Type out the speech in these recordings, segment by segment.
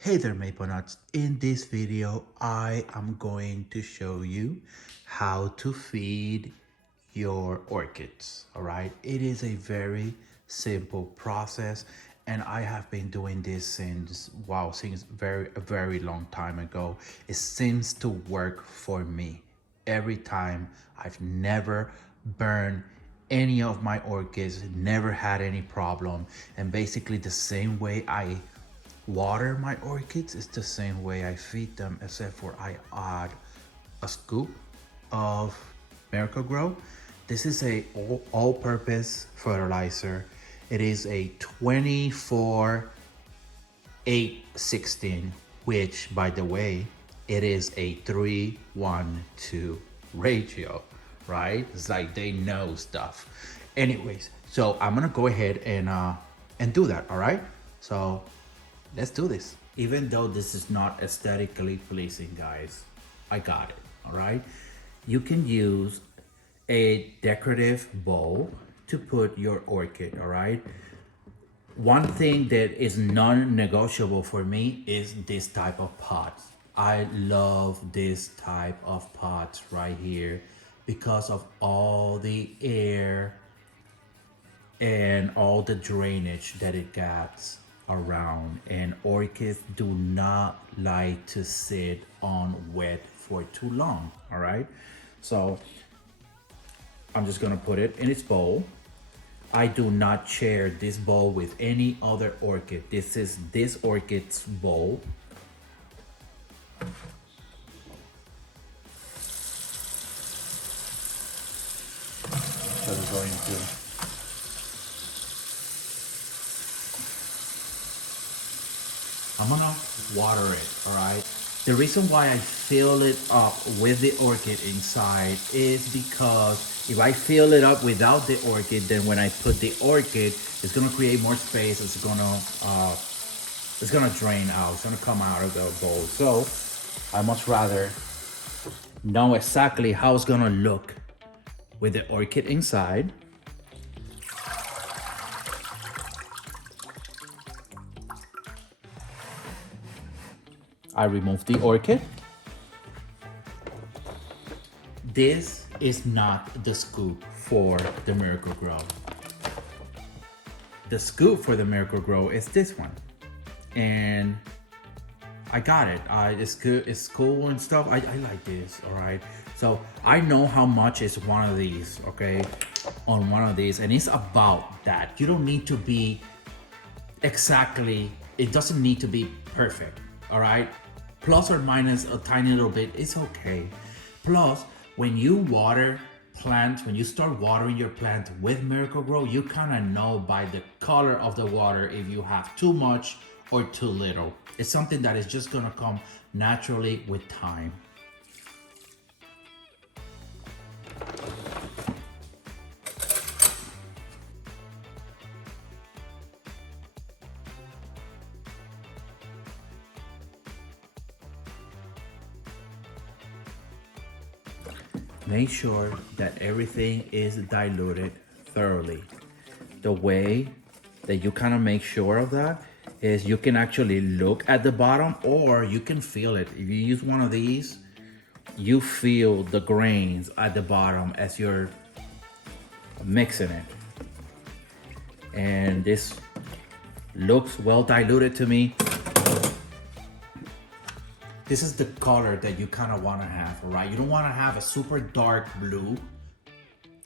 Hey there, Maple Nuts. In this video, I am going to show you how to feed your orchids, all right? It is a very simple process, and I have been doing this since a very long time ago. It seems to work for me every time. I've never burned any of my orchids, never had any problem, and basically the same way I water my orchids is the same way I feed them, except for I add a scoop of Miracle-Gro. This is a all-purpose fertilizer. It is a 24/8/16, which, by the way, it is a 3:1:2 ratio, right? It's like they know stuff. Anyways, so I'm gonna go ahead and do that, all right? So let's do this. Even though this is not aesthetically pleasing, guys, I got it, all right? You can use a decorative bowl to put your orchid, all right? One thing that is non-negotiable for me is this type of pots. I love this type of pots right here because of all the air and all the drainage that it gets around, and orchids do not like to sit on wet for too long. All right, so I'm just gonna put it in its bowl. I do not share this bowl with any other orchid. This is this orchid's bowl. So I'm going to I'm gonna water it, all right? The reason why I fill it up with the orchid inside is because if I fill it up without the orchid, then when I put the orchid, it's gonna create more space. It's gonna drain out. It's gonna come out of the bowl. So I much rather know exactly how it's gonna look with the orchid inside. I remove the orchid. This is not the scoop for the Miracle-Gro. The scoop for the Miracle-Gro is this one. And I got it. It's good, it's cool and stuff. I like this, all right? So I know how much is one of these, okay? On one of these, and it's about that. You don't need to be exactly, it doesn't need to be perfect, all right? Plus or minus a tiny little bit, it's okay. Plus, when you water plants, when you start watering your plant with Miracle-Gro, you kind of know by the color of the water if you have too much or too little. It's something that is just gonna come naturally with time. Make sure that everything is diluted thoroughly. The way that you kind of make sure of that is you can actually look at the bottom, or you can feel it. If you use one of these, you feel the grains at the bottom as you're mixing it. And this looks well diluted to me. This is the color that you kind of want to have, right? You don't want to have a super dark blue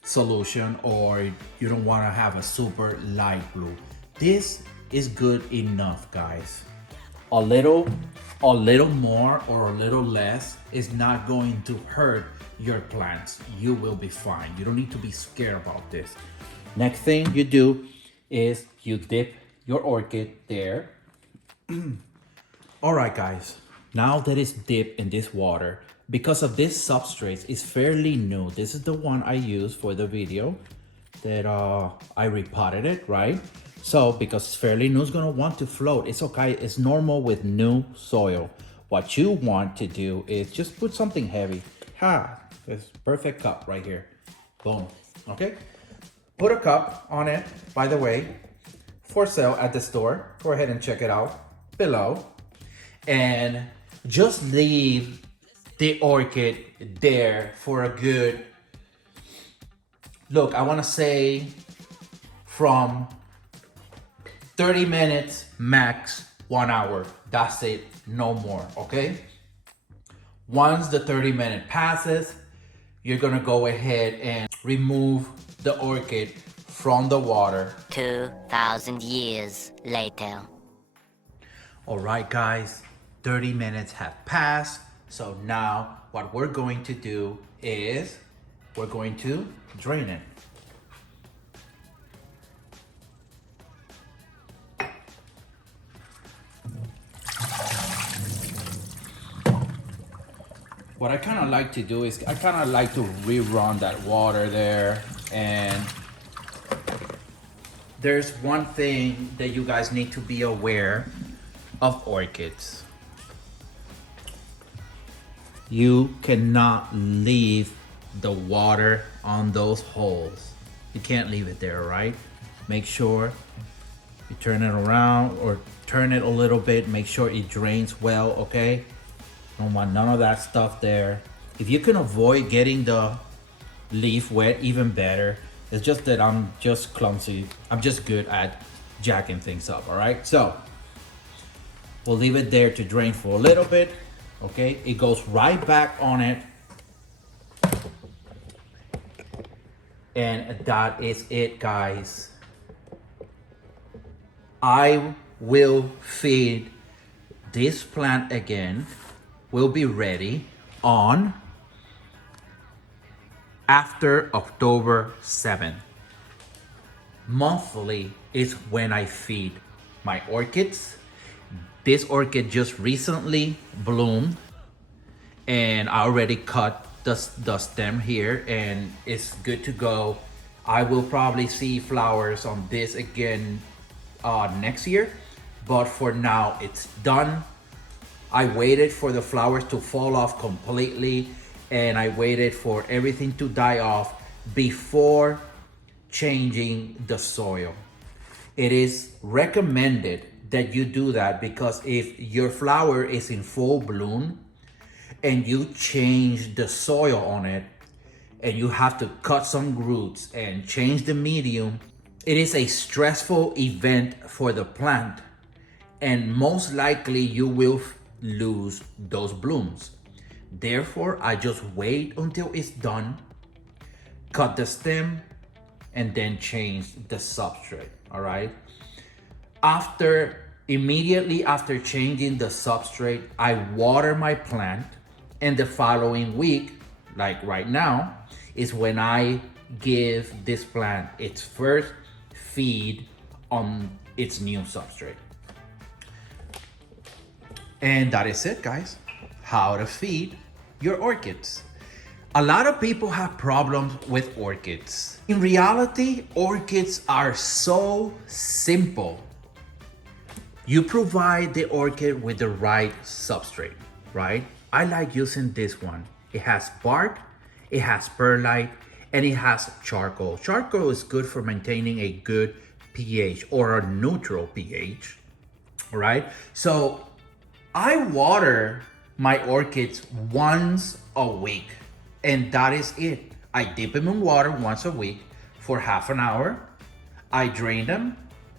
solution, or you don't want to have a super light blue. This is good enough, guys. A little more or a little less is not going to hurt your plants. You will be fine. You don't need to be scared about this. Next thing you do is you dip your orchid there. All right, guys. Now that it's dipped in this water, because of this substrate, it's fairly new. This is the one I used for the video that I repotted it, right? So because it's fairly new, it's gonna want to float. It's okay, it's normal with new soil. What you want to do is just put something heavy. This perfect cup right here. Boom, okay? Put a cup on it, by the way, for sale at the store. Go ahead and check it out below. and just leave the orchid there for a good, look, I want to say from 30 minutes max 1 hour. That's it, no more, okay? Once the 30-minute passes, you're gonna go ahead and remove the orchid from the water. 2,000 years later. All right, guys, 30 minutes have passed. So now what we're going to do is we're going to drain it. What I kind of like to do is I kind of like to rerun that water there. And there's one thing that you guys need to be aware of orchids. You cannot leave the water on those holes. You can't leave it there, right? Make sure you turn it around or turn it a little bit. Make sure it drains well, okay? Don't want none of that stuff there. If you can avoid getting the leaf wet, even better. It's just that I'm just clumsy. I'm just good at jacking things up, all right? So we'll leave it there to drain for a little bit, okay? It goes right back on it. And that is it, guys. I will feed this plant again. Will be ready on after October 7th. Monthly is when I feed my orchids. This orchid just recently bloomed and I already cut the stem here and it's good to go. I will probably see flowers on this again next year, but for now it's done. I waited for the flowers to fall off completely and I waited for everything to die off before changing the soil. It is recommended that you do that because if your flower is in full bloom and you change the soil on it and you have to cut some roots and change the medium, it is a stressful event for the plant and most likely you will lose those blooms. Therefore, I just wait until it's done, cut the stem, and then change the substrate, all right? Immediately after changing the substrate, I water my plant, and the following week, like right now, is when I give this plant its first feed on its new substrate. And that is it, guys. How to feed your orchids. A lot of people have problems with orchids. In reality, orchids are so simple. You provide the orchid with the right substrate, right? I like using this one. It has bark, it has perlite, and it has charcoal. Charcoal is good for maintaining a good pH or a neutral pH, all right? So I water my orchids once a week, and that is it. I dip them in water once a week for half an hour. I drain them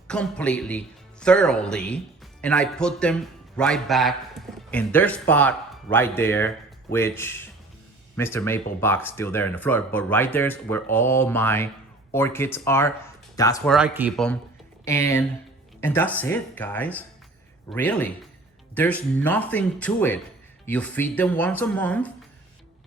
completely, thoroughly, and I put them right back in their spot right there, which Mr. Maple box still there in the floor, but right there's where all my orchids are. That's where I keep them, and that's it, guys. Really. There's nothing to it. You feed them once a month,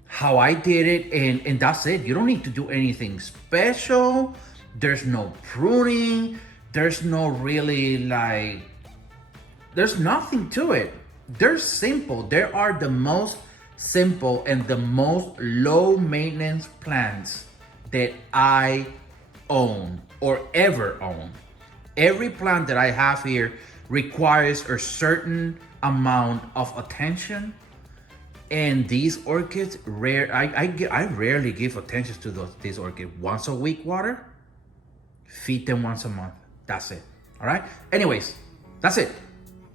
how I did it, and that's it. You don't need to do anything special. There's no pruning. There's no really there's nothing to it. They're simple. They are the most simple and the most low maintenance plants that I own or ever own. Every plant that I have here requires a certain amount of attention, and these orchids I rarely give attention to these orchids. Once a week water, feed them once a month. That's it. All right, anyways, that's it.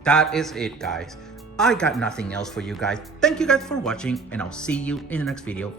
That is it, guys. I got nothing else for you guys. Thank you guys for watching, and I'll see you in the next video.